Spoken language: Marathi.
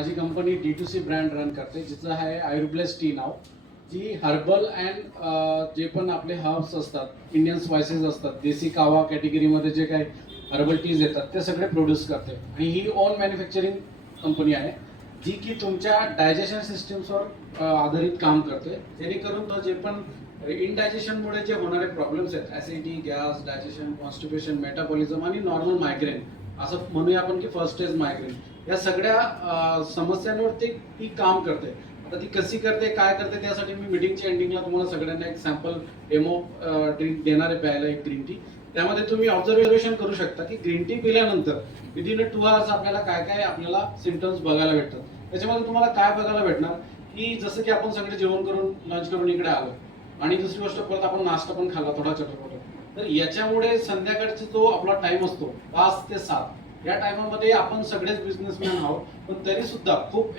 माझी कंपनी D2C ब्रँड रन करते, जिचं आहे आयुर्ब्लेस टी नाव, जी हर्बल अँड जे पण आपले हर्ब्स असतात, इंडियन स्पायसेस असतात, देसी कावा कॅटेगरीमध्ये जे काही हर्बल टीज येतात ते सगळे प्रोड्यूस करते. आणि ही ओन मॅन्युफॅक्चरिंग कंपनी आहे, जी की तुमच्या डायजेशन सिस्टम्सवर आधारित काम करते, जेणेकरून तो जे पण इनडायजेशनमुळे जे होणारे प्रॉब्लेम्स आहेत, acidity, gas, digestion, constipation, metabolism आणि नॉर्मल मायग्रेन, असं म्हणूया आपण की फर्स्ट स्टेज मायग्रेन, या सगळ्या समस्यांवर ती काम करते. आता ती कशी करते, काय करते, त्यासाठी मी मीटिंगच्या एंडिंगला तुम्हाला सगळ्यांना एक सॅम्पल डेमो ड्रिंक देणार आहे प्यायला, एक ग्रीन टी. त्यामध्ये तुम्ही ऑब्झर्वेशन करू शकता की ग्रीन टी पिल्यानंतर विदिन 2 hours आपल्याला काय काय आपल्याला सिम्पटम्स बघायला भेटतात. त्याच्यामध्ये तुम्हाला काय बघायला भेटणार की जसं की आपण सगळे जेवण करून लंच करून इकडे आलो आणि दुसरी गोष्ट परत आपण नाश्ता पण खाल्ला थोडा चटपट, तर याच्यामुळे संध्याकाळचा जो आपला टाइम असतो 5 ते 7 या टायमामध्ये आपण सगळेच बिझनेसमॅन आहोत, पण तरी सुद्धा खूप